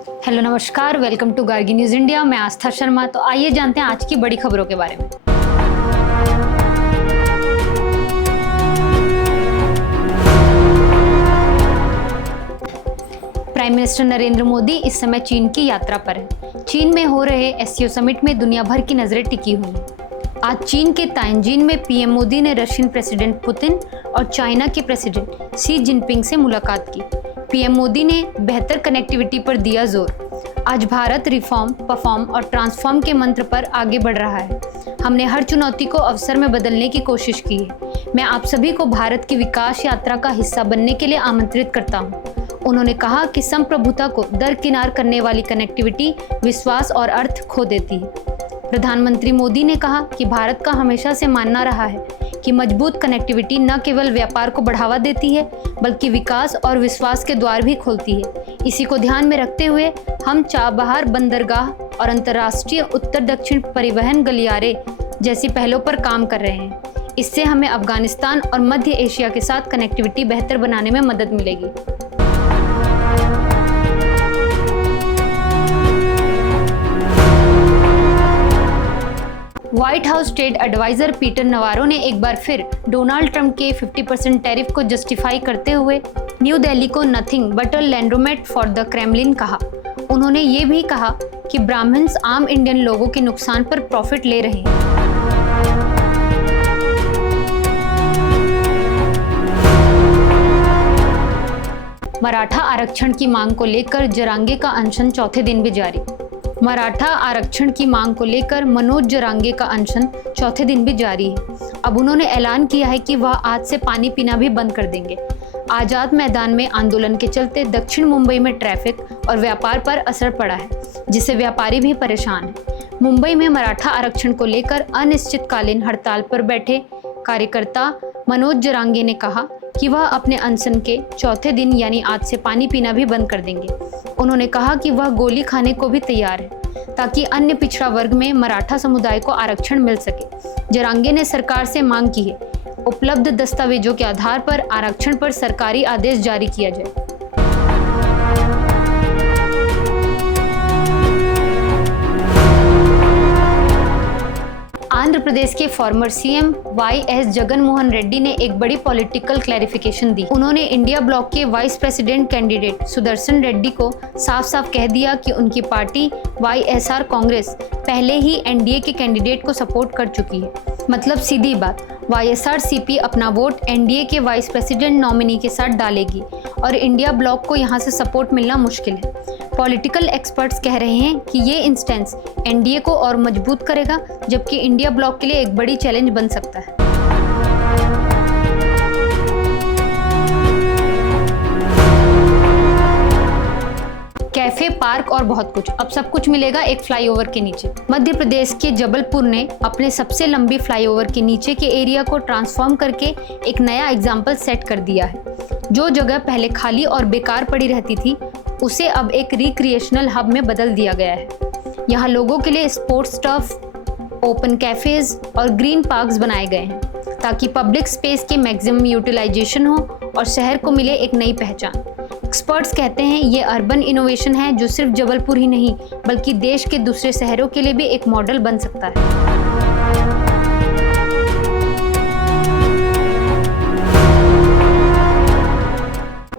Hello नमस्कार, welcome to Gargi news India. मैं आस्था शर्मा। तो आइए जानते हैं आज की बड़ी खबरों के बारे में। प्राइम मिनिस्टर नरेंद्र मोदी इस समय चीन की यात्रा पर हैं। चीन में हो रहे एससीओ समिट में दुनिया भर की नजरें टिकी हुई हैं। आज चीन के ताइंजीन में पीएम मोदी ने रशियन प्रेसिडेंट पुतिन और चाइना के प्रेसिडेंट शी जिनपिंग से मुलाकात की। पीएम मोदी ने बेहतर कनेक्टिविटी पर दिया जोर। आज भारत रिफॉर्म, परफॉर्म और ट्रांसफॉर्म के मंत्र पर आगे बढ़ रहा है। हमने हर चुनौती को अवसर में बदलने की कोशिश की है। मैं आप सभी को भारत की विकास यात्रा का हिस्सा बनने के लिए आमंत्रित करता हूँ। उन्होंने कहा कि संप्रभुता को दरकिनार करने वाली कनेक्टिविटी विश्वास और अर्थ खो देती है। प्रधानमंत्री मोदी ने कहा कि भारत का हमेशा से मानना रहा है कि मजबूत कनेक्टिविटी न केवल व्यापार को बढ़ावा देती है बल्कि विकास और विश्वास के द्वार भी खोलती है। इसी को ध्यान में रखते हुए हम चाबहार बंदरगाह और अंतर्राष्ट्रीय उत्तर दक्षिण परिवहन गलियारे जैसी पहलों पर काम कर रहे हैं। इससे हमें अफगानिस्तान और मध्य एशिया के साथ कनेक्टिविटी बेहतर बनाने में मदद मिलेगी। White House trade adviser Peter Navarro ने एक बार फिर डोनाल्ड ट्रंप के 50% टैरिफ को जस्टिफाई करते हुए न्यू दिल्ली को nothing but a laundromat for the Kremlin कहा। उन्होंने ये भी कहा कि ब्राह्मण्स आम इंडियन लोगों के नुकसान पर प्रॉफिट ले रहे हैं। मराठा आरक्षण की मांग को लेकर जरांगे का अनशन चौथे दिन भी जारी। मराठा आरक्षण की मांग को लेकर मनोज जरांगे का अनशन चौथे दिन भी जारी है। अब उन्होंने ऐलान किया है कि वह आज से पानी पीना भी बंद कर देंगे। आजाद मैदान में आंदोलन के चलते दक्षिण मुंबई में ट्रैफिक और व्यापार पर असर पड़ा है, जिससे व्यापारी भी परेशान हैं। मुंबई में मराठा आरक्षण को लेकर अनिश्चितकालीन हड़ताल पर बैठे कार्यकर्ता मनोज जरांगे ने कहा कि वह अपने अनशन के चौथे दिन यानी आज से पानी पीना भी बंद कर देंगे। उन्होंने कहा कि वह गोली खाने को भी तैयार है ताकि अन्य पिछड़ा वर्ग में मराठा समुदाय को आरक्षण मिल सके। जरांगे ने सरकार से मांग की है उपलब्ध दस्तावेजों के आधार पर आरक्षण पर सरकारी आदेश जारी किया जाए। आंध्र प्रदेश के फॉर्मर सीएम वाईएस जगन मोहन रेड्डी ने एक बड़ी पॉलिटिकल क्लैरिफिकेशन दी। उन्होंने इंडिया ब्लॉक के vice president candidate Sudarshan Reddy को साफ साफ कह दिया कि उनकी पार्टी वाईएसआर कांग्रेस पहले ही एनडीए के कैंडिडेट को सपोर्ट कर चुकी है। मतलब सीधी बात, वाईएसआर-सीपी अपना वोट एनडीए के वाइस प्रेसिडेंट नॉमिनी के साथ डालेगी और इंडिया ब्लॉक को यहां से सपोर्ट मिलना मुश्किल है। पॉलिटिकल एक्सपर्ट्स कह रहे हैं कि ये इंस्टेंस एनडीए को और मजबूत करेगा, जबकि इंडिया ब्लॉक के लिए एक बड़ी चैलेंज बन सकता है। कैफे, पार्क और बहुत कुछ, अब सब कुछ मिलेगा एक फ्लाईओवर के नीचे। मध्य प्रदेश के जबलपुर ने अपने सबसे लंबी फ्लाईओवर के नीचे के एरिया को ट्रांसफॉर्म करके एक नया एग्जाम्पल सेट कर दिया है। जो जगह पहले खाली और बेकार पड़ी रहती थी उसे अब एक रिक्रिएशनल हब में बदल दिया गया है। यहाँ लोगों के लिए स्पोर्ट्स टर्फ, ओपन कैफेज और ग्रीन पार्क्स बनाए गए हैं ताकि पब्लिक स्पेस के मैक्सिमम यूटिलाइजेशन हो और शहर को मिले एक नई पहचान। एक्सपर्ट्स कहते हैं ये अर्बन इनोवेशन है जो सिर्फ जबलपुर ही नहीं बल्कि देश के दूसरे शहरों के लिए भी एक मॉडल बन सकता है।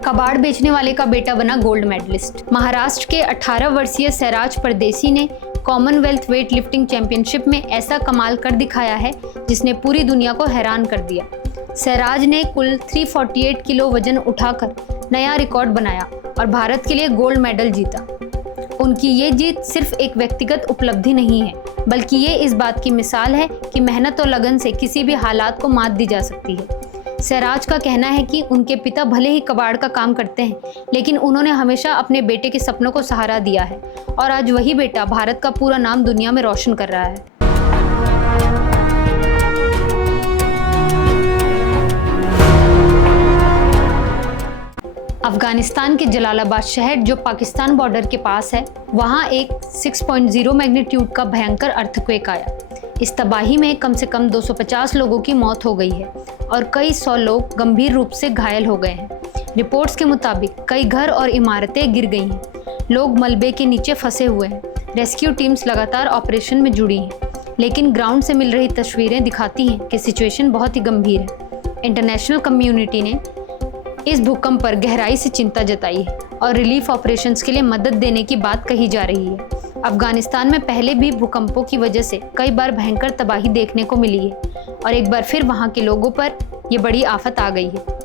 कबाड़ बेचने वाले का बेटा बना गोल्ड मेडलिस्ट। महाराष्ट्र के 18 वर्षीय सैराज परदेसी ने कॉमनवेल्थ वेट लिफ्टिंग चैंपियनशिप में ऐसा कमाल कर दिखाया है जिसने पूरी दुनिया को हैरान कर दिया। सैराज ने कुल 348 किलो वजन उठाकर नया रिकॉर्ड बनाया और भारत के लिए गोल्ड मेडल जीता। उनकी ये जीत सिर्फ एक व्यक्तिगत उपलब्धि नहीं है बल्कि ये इस बात की मिसाल है कि मेहनत और लगन से किसी भी हालात को मात दी जा सकती है। सैराज का कहना है कि उनके पिता भले ही कबाड़ का काम करते हैं लेकिन उन्होंने हमेशा अपने बेटे के सपनों को सहारा दिया है और आज वही बेटा भारत का पूरा नाम दुनिया में रोशन कर रहा है। अफगानिस्तान के जलालाबाद शहर जो पाकिस्तान बॉर्डर के पास है, वहां एक 6.0 मैग्नीट्यूड का भयंकर अर्थक्वेक आया। इस तबाही में कम से कम 250 लोगों की मौत हो गई है और कई 100 लोग गंभीर रूप से घायल हो गए हैं। रिपोर्ट्स के मुताबिक कई घर और इमारतें गिर गई हैं। लोग मलबे के नीचे फंसे हुए हैं। रेस्क्यू टीम्स लगातार ऑपरेशन में जुड़ी हैं, लेकिन ग्राउंड से मिल रही तस्वीरें दिखाती हैं कि सिचुएशन बहुत ही गंभीर है। इंटरनेशनल कम्युनिटी ने इस भूकंप पर गहराई से चिंता जताई है और रिलीफ ऑपरेशंस के लिए मदद देने की बात कही जा रही है। अफगानिस्तान में पहले भी भूकंपों की वजह से कई बार भयंकर तबाही देखने को मिली है और एक बार फिर वहां के लोगों पर ये बड़ी आफत आ गई है।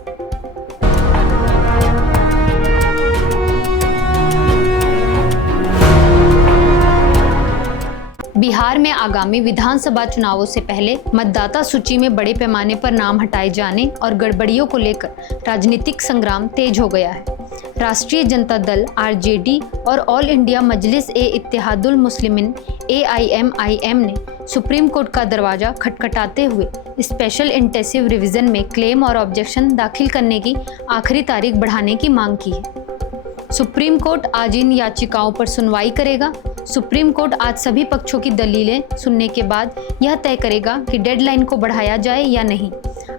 बिहार में आगामी विधानसभा चुनावों से पहले मतदाता सूची में बड़े पैमाने पर नाम हटाए जाने और गड़बड़ियों को लेकर राजनीतिक संग्राम तेज हो गया है। राष्ट्रीय जनता दल आरजेडी और ऑल इंडिया मजलिस ए इत्तेहादुल मुस्लिमीन AIMIM ने सुप्रीम कोर्ट का दरवाजा खटखटाते हुए स्पेशल इंटेंसिव रिवीजन में क्लेम और ऑब्जेक्शन दाखिल करने की आखिरी तारीख बढ़ाने की मांग की है। सुप्रीम कोर्ट आज इन याचिकाओं पर सुनवाई करेगा। सुप्रीम कोर्ट आज सभी पक्षों की दलीलें सुनने के बाद यह तय करेगा कि डेडलाइन को बढ़ाया जाए या नहीं।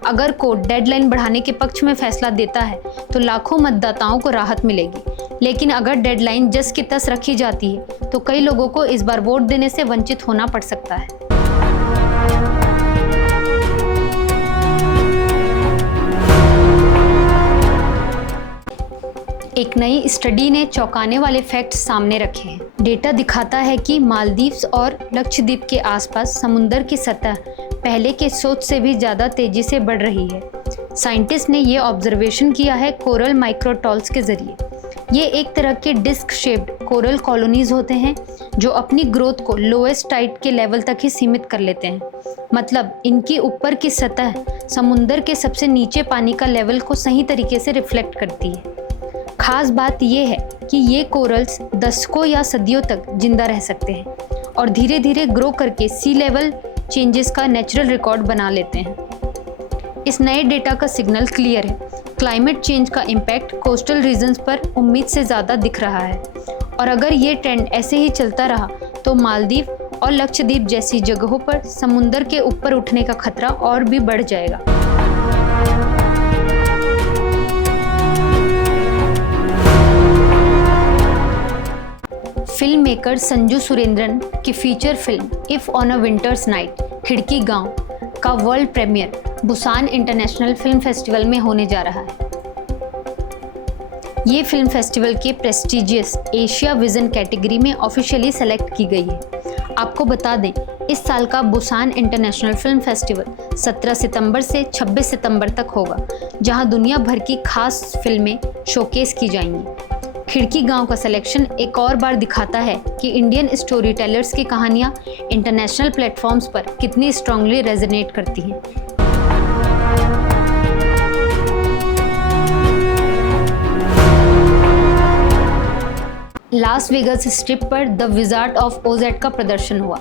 अगर कोर्ट डेडलाइन बढ़ाने के पक्ष में फैसला देता है तो लाखों मतदाताओं को राहत मिलेगी, लेकिन अगर डेडलाइन जस की तस रखी जाती है तो कई लोगों को इस बार वोट देने से वंचित होना पड़ सकता है। एक नई स्टडी ने चौंकाने वाले फैक्ट्स सामने रखे हैं। डेटा दिखाता है कि मालदीव्स और लक्षद्वीप के आसपास समुद्र की सतह पहले के सोच से भी ज़्यादा तेजी से बढ़ रही है। साइंटिस्ट ने ये ऑब्जर्वेशन किया है कोरल माइक्रोटॉल्स के जरिए। ये एक तरह के डिस्क शेप्ड कोरल कॉलोनीज होते हैं जो अपनी ग्रोथ को लोएस्ट टाइड के लेवल तक ही सीमित कर लेते हैं। मतलब इनकी ऊपर की सतह समुद्र के सबसे नीचे पानी का लेवल को सही तरीके से रिफ्लेक्ट करती है। खास बात यह है कि ये कोरल्स दशकों या सदियों तक जिंदा रह सकते हैं और धीरे धीरे ग्रो करके सी लेवल चेंजेस का नेचुरल रिकॉर्ड बना लेते हैं। इस नए डेटा का सिग्नल क्लियर है। क्लाइमेट चेंज का इम्पैक्ट कोस्टल रीजन्स पर उम्मीद से ज़्यादा दिख रहा है और अगर ये ट्रेंड ऐसे ही चलता रहा तो मालदीव और लक्षद्वीप जैसी जगहों पर समुद्र के ऊपर उठने का खतरा और भी बढ़ जाएगा। फिल्म मेकर संजू सुरेंद्रन की feature film if on a winter's night Khidki Gaon का world premiere Busan international film festival में होने जा रहा है। ये फिल्म फेस्टिवल के प्रेस्टिजियस एशिया विजन कैटेगरी में ऑफिशियली सेलेक्ट की गई है। आपको बता दें, इस साल का बुसान इंटरनेशनल फिल्म फेस्टिवल 17 सितंबर से 26 सितंबर तक होगा, जहां दुनिया भर की खास फिल्में शोकेस की जाएंगी। खिड़की गांव का सिलेक्शन एक और बार दिखाता है कि इंडियन स्टोरी टेलर्स की कहानियां इंटरनेशनल प्लेटफॉर्म्स पर कितनी स्ट्रांगली रेजोनेट करती हैं। लास वेगास स्ट्रिप पर द विजार्ड ऑफ ओज का प्रदर्शन हुआ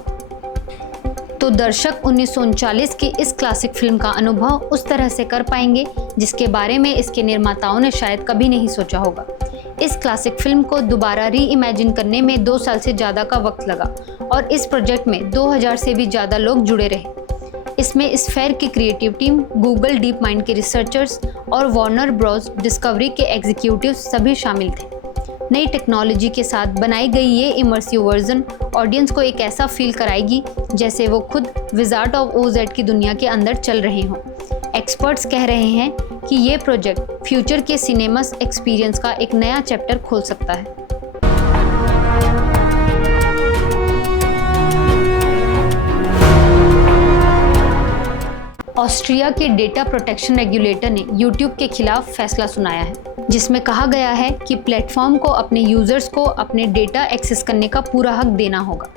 तो दर्शक 1939 की इस क्लासिक फिल्म का अनुभव उस तरह से कर पाएंगे जिसके बारे में इसके निर्माताओं ने शायद कभी नहीं सोचा होगा। इस क्लासिक फिल्म को दोबारा री इमेजिन करने में 2 साल से ज़्यादा का वक्त लगा और इस प्रोजेक्ट में 2000 से भी ज़्यादा लोग जुड़े रहे। इसमें इस फेयर की creative team, Google deep mind के रिसर्चर्स और वार्नर ब्रॉस डिस्कवरी के एग्जीक्यूटिव्स सभी शामिल थे। नई टेक्नोलॉजी के साथ बनाई गई ये इमर्सिव वर्जन ऑडियंस को एक ऐसा फील कराएगी जैसे वो खुद विजार्ड ऑफ ओज की दुनिया के अंदर चल रहे हों। एक्सपर्ट्स कह रहे हैं कि ये प्रोजेक्ट फ्यूचर के सिनेमास एक्सपीरियंस का एक नया चैप्टर खोल सकता है। ऑस्ट्रिया के डेटा प्रोटेक्शन रेगुलेटर ने YouTube के खिलाफ फैसला सुनाया है, जिसमें कहा गया है कि प्लेटफॉर्म को अपने यूजर्स को अपने डेटा एक्सेस करने का पूरा हक देना होगा।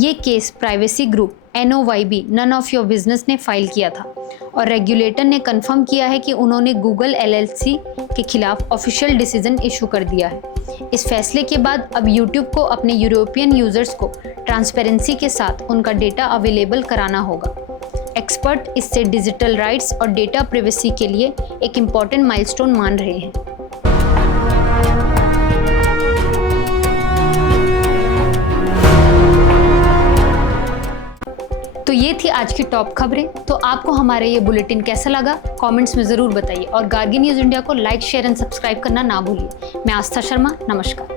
ये case privacy group NOYB none of your business ने फाइल किया था और रेगुलेटर ने कंफर्म किया है कि उन्होंने गूगल LLC के खिलाफ ऑफिशियल डिसीजन इशू कर दिया है। इस फैसले के बाद अब YouTube को अपने यूरोपियन यूजर्स को ट्रांसपेरेंसी के साथ उनका डेटा अवेलेबल कराना होगा। एक्सपर्ट इससे डिजिटल राइट्स और डेटा प्राइवेसी के लिए एक इम्पॉर्टेंट माइलस्टोन मान रहे हैं। तो ये थी आज की टॉप खबरें। तो आपको हमारे ये बुलेटिन कैसा लगा कमेंट्स में ज़रूर बताइए और गार्गी न्यूज़ इंडिया को लाइक, शेयर एंड सब्सक्राइब करना ना भूलिए। मैं आस्था शर्मा, नमस्कार।